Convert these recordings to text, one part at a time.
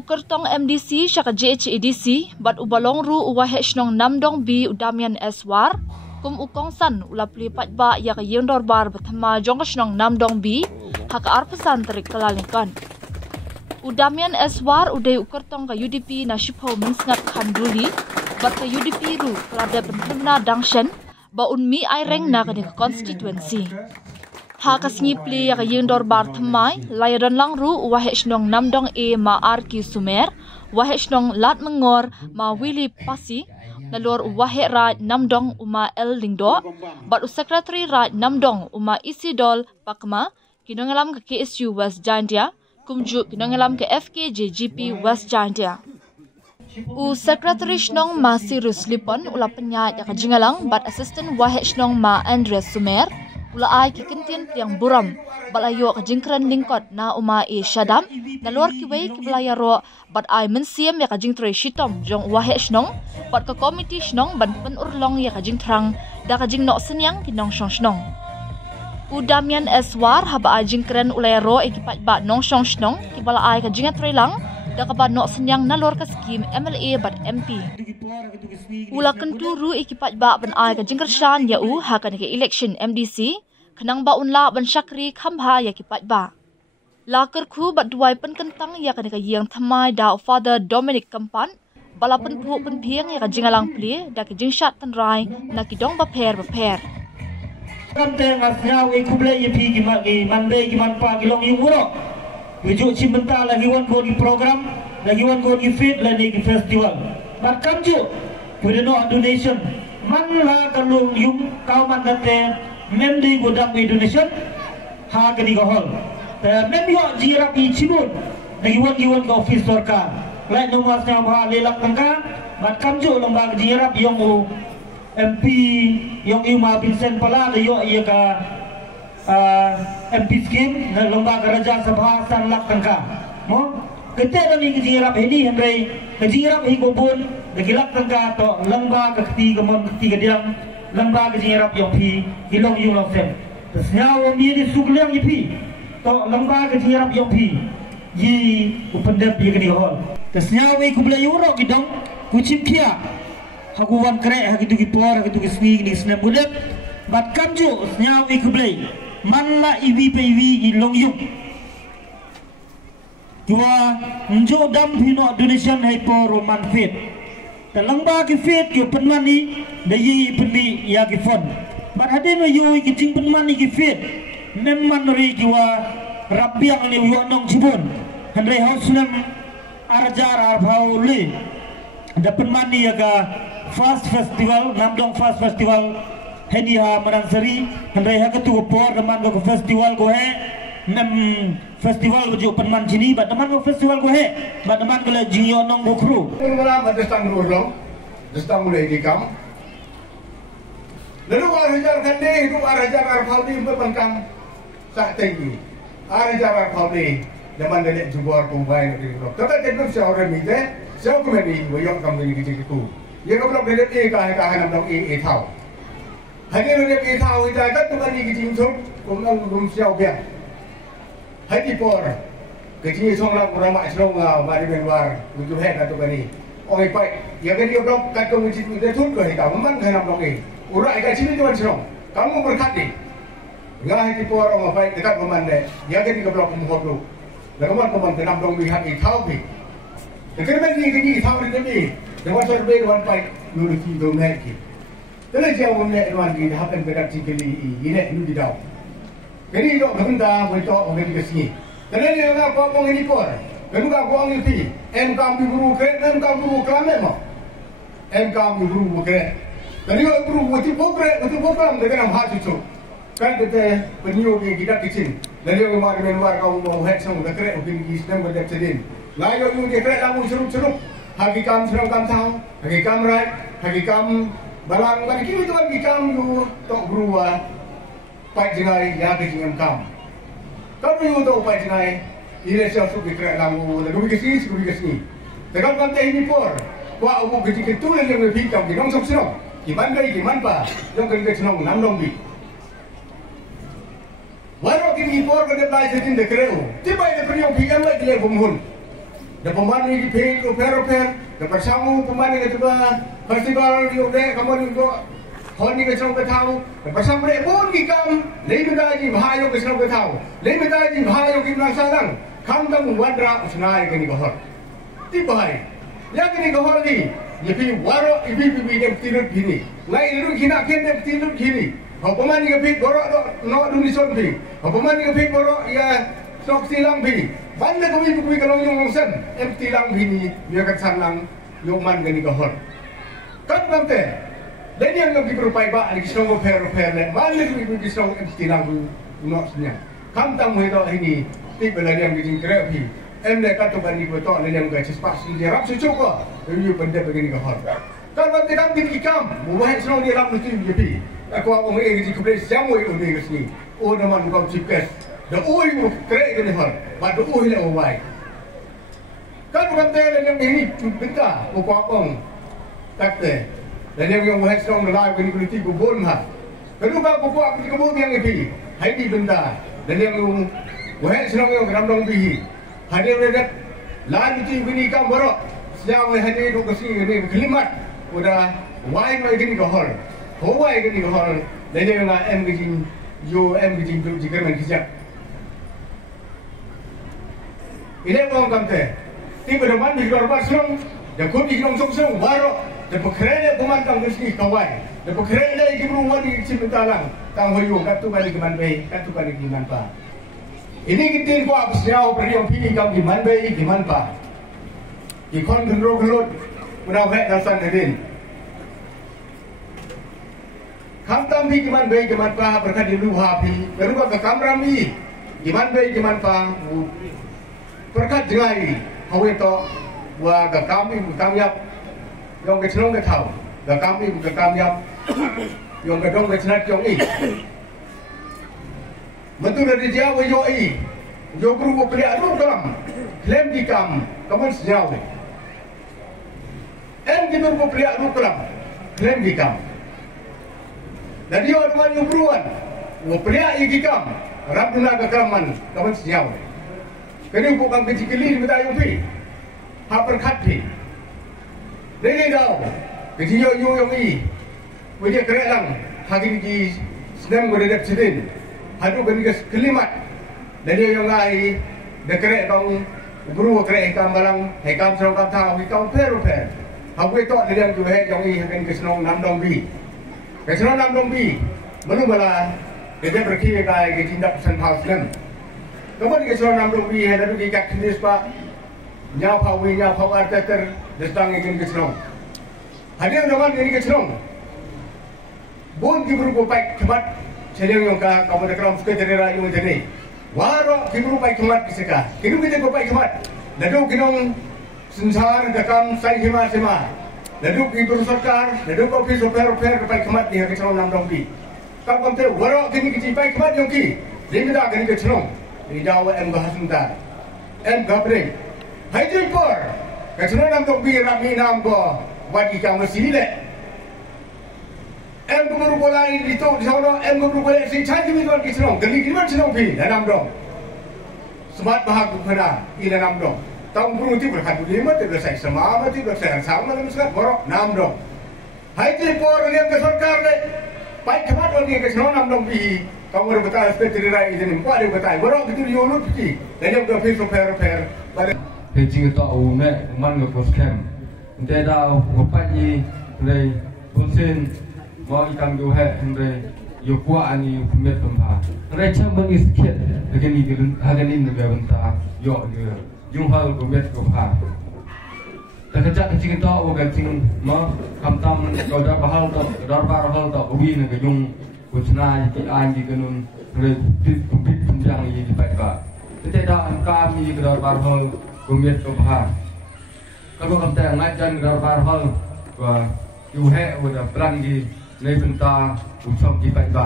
kertong MDC syaka JHADC bat ubalong ru uwahek nong namdong bi udamian eswar kum ukong san ulap lipat ba ya ka yendor bar betama jong nong namdong bi haka arpesan terik kelalingkan. Udamian eswar udai ukertong ka UDP na shipho mensngat khanduli bat ka UDP ru kelada bentruna dangshen ba unmi aireng na ka constituency. Haka snipli ya ka yendor bar thamai layadan lang ru wahek nong namdong e ma arki sumer wahek nong lat mengor ma wili pasi nalor wahek rat namdong uma el lingdo bat secretary rat namdong uma isidol pakma kinongalam ke KSU West Jantia kumju kinongalam ke FKJGP West Jantia. Secretary nong ma Sirus Lipon ula penyat ya ka jingalang bat assistant wahek nong ma Andres Sumer ula ay kikintin yang buram balayo ka jingkran lingkot na uma e shadam na lor kiway kiblayaro bat ay mensiam ya ka jingtre shitom jong wahe shnong bat ka committee shnong ban penurlong ya ka jingtrang da ka jing no senyang kinong shong shnong udamian eswar haba ay jingkran ulayaro e kipat ba nong shong shnong kibala ay ka jingatre lang da ka ba no senyang na lor ka skim MLA bat MP ula kenturu ikipat ba ban ay ka jingkershan ya u hakan ke election MDC kenang ba unla ban syakri khamha ya kipat ba lakar khu bat duai pen kentang ya kan ka yang thamai da father Dominic Kampan bala pen pu pen phiang ya ka jingalang pli da ka jingshat tan rai na ki dong ba pher kam te ngasnya we kuble ye pi gi ma gi mande gi man pa gi long yuro wiju cimenta lagi wan go di program lagi wan go di fit lagi di festival bat kam ju Pudeno donation man la kalung yung kau man date mendi godam donation ha kadi gahol mem yo jirap i cibut giwan ke office sorka lai nomas nya ba lelak tangka bat kamjo lomba jirap yung MP yung ima Vincent pala yo iya ka MP scheme na lomba raja sabha san lak tangka mo kete ni jirap ini hendrai jirap hi gobun nagilak tangka to lamba ka ketiga mon ketiga diam lamba ka jirap yung pi ilong yung losem tasnyaw mi di sugleng yipi to lamba ka jirap yung pi yi upendep yi kini hol tasnyaw ku bla euro gidong kucim kia haguwan kre hagitu gipor hagitu giswi ni snem budep bat kamju snyaw ku bla manla iwi pe iwi ilong yung Dua njo dam hino donation hai po roman fit talangba ki fit yo penmani da yi penmi ya ki fon bar hade no yo ki ting penmani ki fit nemman ri ki wa rabiang ni yo nong jibun handre hausnam arjar arbauli da penmani ya ga fast festival namdong fast festival hedi ha manansari handre ha ketu por man go festival go he nam festival ujuk penman sini bat teman festival go he bat teman kala jiyo nong go kru mula bat stang ro long stang mulai di kam lalu arajar kande itu arajar arfaudi berpengkam sak tinggi arajar arfaudi zaman dari jubor pembain di blok tapi tentu seorang mite siapa kemedi wayang kam dari kecil itu ya ke blok dari ka nam dong e thau hanya dari e thau itu kan tuh di kecil itu kum siau biar hai di por kecil song lang orang mak song mari menwar untuk head atau kani oi pai ya kan dia blok kat kau mesti dia tun ke kita memang kan nam dong urai kat sini tuan song kamu berkati ngah hai di por orang pai dekat memande ya kan dia blok muhot lu lalu man nam dong lihat i thau bi dekat ni kini thau ni dewan serbe dewan pai lu di dong naik ki terus jauh ni dewan di happen dekat cikeli ini lu di dau jadi dok benda boleh tok orang di sini. Jadi dia nak ngomong ini por. Kan enggak ngomong itu. Engkau guru keren, engkau guru klamen mah. Engkau guru keren. Jadi guru itu pokre, itu program dengan hati tu. Kan kita penyu kita kecil. Jadi orang mari menwar kau mau head sang keren, mungkin di sistem berjaya sedin. Lain orang dia keren lalu serup-serup. Hakikam seram kam tahu, hakikam right, hakikam barang bagi kita tu hakikam tu tok guru pai jingai ya ke jingam kam tapi untuk pai jingai ini siap suki kira lamu lalu ke sini tekan kan ini por wa ubu ke itu yang lebih kam di nong sok sino gimana pa yang ke senong nam dong bi waro ke ni por ke dai sedin de kreu tiba de priyo bi kan lagi le bumhun da pemani ki pe oper da persamu pemani ke tuba festival yo de kamu go honi ke song ke tau da persamu le bon ki kam le benda ji bhayo ke song ke tau le benda ji bhayo ki na sadang kam dang wadra usnai ke ni go hor ti bahai ya ke ni go hor ni yepi waro ibi de tinut bini ngai lu kina ken de tinut kini pemani ke pe goro no duni son bi pemani ke pe goro ya sok silang bi banda kami kalau yung sen empty lang bini dia kat sanang yung man gani kahor kan bante dan yang ngi berupai ba ni kisong per le man ni kisong empty lang no snya kam tam he do ini ti bela yang gijing krepi le kat to bani ko to le yang ga spas ni rap su choko yu bende begini kahor kan bante kam ti kam mu ba sno ni rap ni ti bi aku aku ngi gijing kuble siamo yu ni gesni o na man ko chipes da ui mu kere ke ni hor ba da ui le o bai kan bukan tele yang ini benda ko pong takte dan yang wahai song la ko ni kuliti ko bon ha kedu ba ko aku ko bon yang ini hai di benda dan yang wahai song yang gram dong bi hadir dekat lan ti bini kam boro siang hadir do kasi ni kelimat udah wai mai gini ko hor ho wai gini ko hor dan yang em gini yo em gini do jikar man kijak ini orang kamte, tiba depan di luar pasang, dah kau di dalam sungsung, baru, dah pekerja pemantang mesti kawai, dah pekerja di rumah di Cimentalang, tang hoyo, katu kali keman bay, katu kali keman pa. Ini kita ko abis jauh beriang pilih kau keman bay, keman pa. Ikon gendro, mudah hek dasan edin. Kam tambi keman bay, keman pa, berkat di luha pi, berubah ke kamrami, keman bay, keman pa. Perkat jengai hawe to wa ga kami kam yap yong ke chlong ke thau ga kami ga kam yap yong ke dong ke chnat yong i matu dari jawa yo i yo gru ko pria ru kalam klem di kam kaman sejauh en di ko pria ru kalam klem di kam dan yo adwan yo gruan wo pria i kam rabna ga kaman kaman sejauh kini bukan kecil-kecil kita yang pi, hapar kati. Ini dah, kecil yang ini, wujud kerelang, hagin di sedang berdek sedin, hadu kini kelimat, dan dia yang lain, dekrek kau guru kerek ikam balang, ikam serong kam tahu, ikam per, habu itu dia yang juga yang ini hagin kesenong namdong bi, kesenong namdong bi, belum bala, dia berkiri kaya kecinta pesan hausan. Kemudian kita sudah nampak bi, ada tu kita kini sebab nyau pawi, nyau pawar teter, desang ingin kesenong. Hadir zaman ini kesenong. Bon kibru kopai kemat, sedang yang kamu dekram suka terira yang ini. Waro kibru kopai kemat kisah. Kini kita kopai kemat. Lalu kinong sensar dekam sai hima sema. Lalu kibru sarkar, lalu kopi soper kopai kemat ni kesenong nampak bi. Kalau kamu tahu waro kini kita kopai kemat yang ki, ini dah kini kesenong. Di Jawa em bahas sebentar, em gabreng. Hai jempor, kecuali nam tok bi rami nam go, wadi kamu sini. Em guru bola ini itu di sana em guru bola sing canggih itu lagi senang, geli gimana senang bi, nam dong. Semat bahag pada, ini nam dong. Tahu guru itu berkata lima, tidak saya sama, tidak saya sama, tapi sekarang borok nam dong. Hai jempor lihat ke sarkar le, baik kemat lagi kecuali nam dong bi. Kamu ada betul seperti rai ini, kau ada betul. Borong itu diulut pergi, dan yang berfirman super. Hejing itu awalnya mana bos kem, dia dah ngopani dari bosin mau ikan jual dari yukwa ani punya tempat. Mereka cuma sikit, lagi ni negara bentar, yok dia, junghal punya tempat. Dan kecil itu awal kecil mau kamtam kodar bahal tu, kodar bahal tu, ubi negara jung. Usnai di anji kanun redit kumpit panjang ini di baik. Tidak kami kedar parhol kumit kebah. Kalau kami ngajan kedar parhol, wah yuhe udah pelangi nei benta ucap di baik.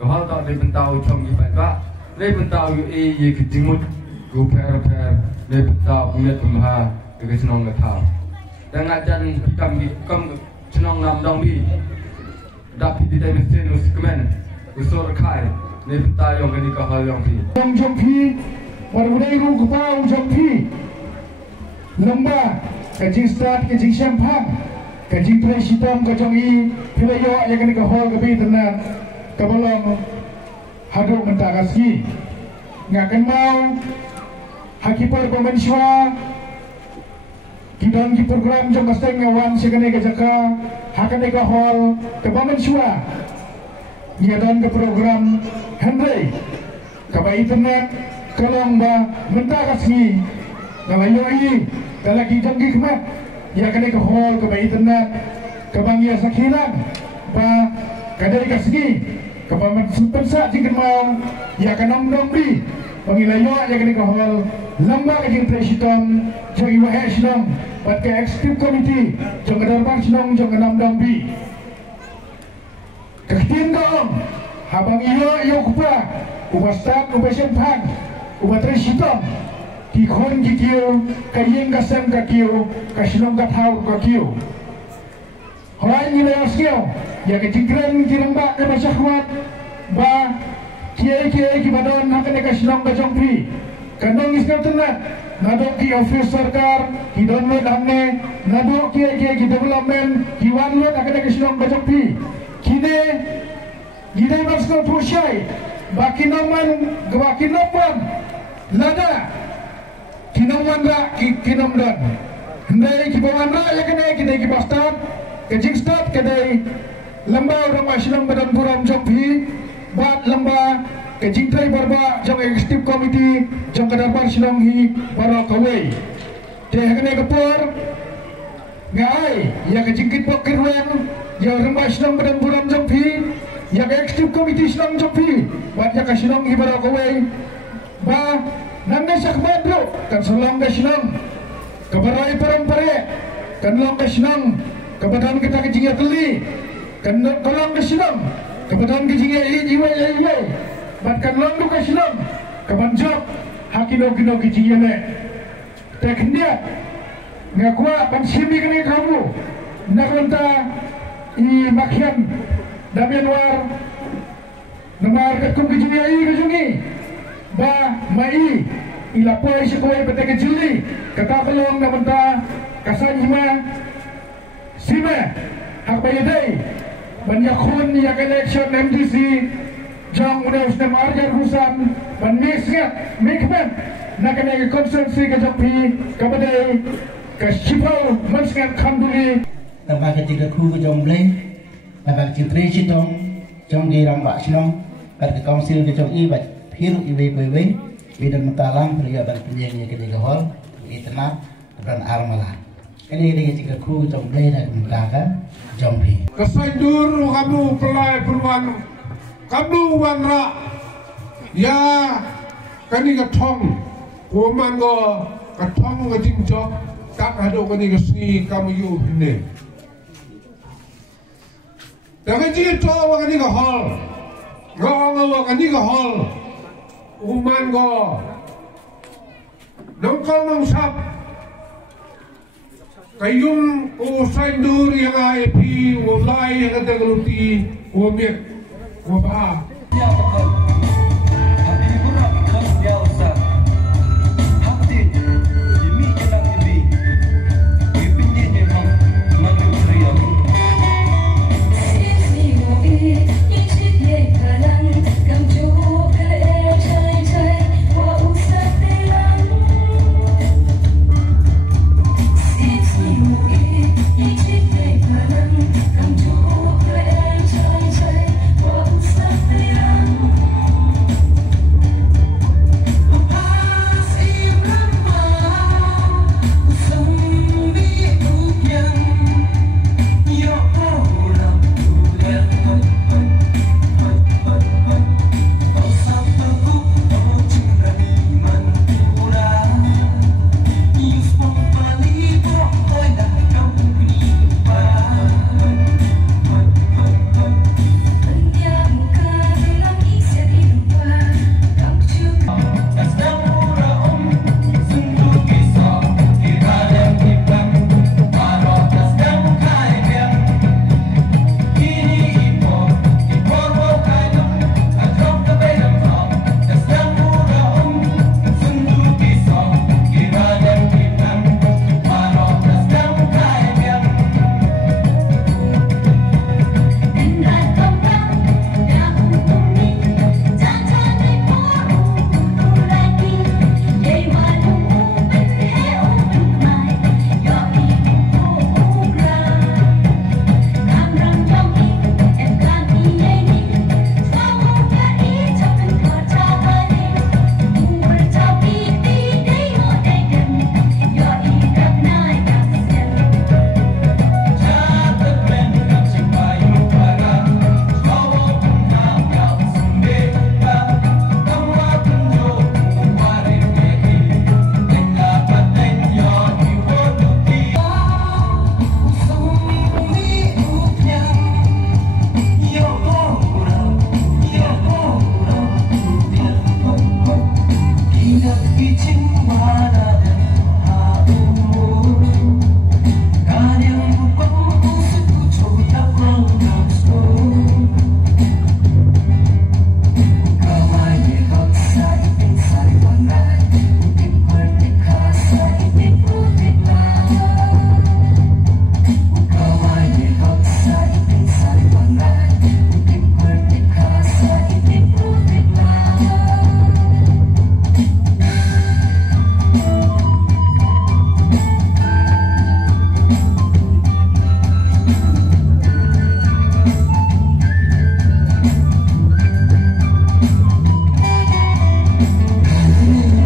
Kalau tak nei benta ucap di baik, nei benta ye kejimut guper nei benta kumit kebah kesenong ngetah. Dan ngajan kami senong nam dong bi. Dapat di dalam mesin uskemen usor kai ni benta yang kini kahal yang pi pi pada budaya ru kepau jam pi lomba kajing start kajing champagne kajing tray sitom kajong i pilayo yang kena hol kebi tenan kabalong haduk mentakasi ngakan mau hakipar pemanswa kidon ki program jong kasteng ngawan sekene ke jaka hakane ka hol ke pemanswa nyadon ke program Henry kaba internet kalong ba mentakasi ngalayo i kalagi janggi kemat ya kene ke hol ke internet kabang ya sakilan ba kadari kasgi kapaman pensa jingken mau ya kanong nombi pangilayo ya kene ke hol lamba kajing presiden jang iwa hesnong pat ke executive committee jang kadarbang sinong jang kanam nombi kaktin dong habang iyo kupa ubastat ubasem phang ubatri sitom ki khon ki kiu kayeng kasem ka kiu kasinong ka thau ka kiu hoy ni le asio ya ke jingkren kiramba ke masyahwat ba kiai ki badon hakane kasinong ka jongpi kanong isna tenat nadok ki office sarkar ki donlo damne nadok kiai ki development ki wanlo hakane kasinong ka jongpi kine gidai masko pushai bakinoman gwakinomon lada kinomon ra kinomdan hendai ki bawan ra ya kene kidai ki bastat kajing start kadai lamba orang masyarakat badan puram jongpi bat lamba kajing trai barba jong executive committee jong kadarbar silong hi bara kawai te hakane kapor ngai ya kajing kit pokirwen ya orang masyarakat badan puram jongpi ya executive committee silong jongpi bat ya kasilong hi bara kawai ba nanda sakmat bro kan silong kasilong kabarai parampare kan long kasilong kebetulan kita kejingnya teli kan tolong ke silam kebetulan kejingnya iwe bahkan long ke silam kebanjok hakino kejingnya le teknia nggak kuat pan simi kene kamu nak lenta i makian damian war nomor ketkum kejingnya kejungi ba mai ilapoi sekoe bete kejili kata kelong nak lenta kasanyima Sima, hak bayadai, banyak kon yang election MDC, jang udah usnam arjar rusan, banmisnya, mikman, nak kena konsensi kejopi, kabadai, kesipau, mansngan kanduli. Tambah ketika ku kejombleng, tambah cipri citong, jong di rambak sinong, kat council kejong ibat, hiru iwe, bidang mentalang, perlihat dan penyanyi ketika hall, itenap, dan armalah. Ini jika ku jombleng dan mentaka jompi. Kesandur kamu pelai perwan, kamu wanra, ya kani ketong, kuman go ketong ngejingjok, tak ada kani kesini kamu yu ini. Dengan jito kani ke hall, ngawang kani ke hall, kuman go, nongkol nongsap. Kayung usandur yang IP, ulai yang ada geluti, umiak, wabah.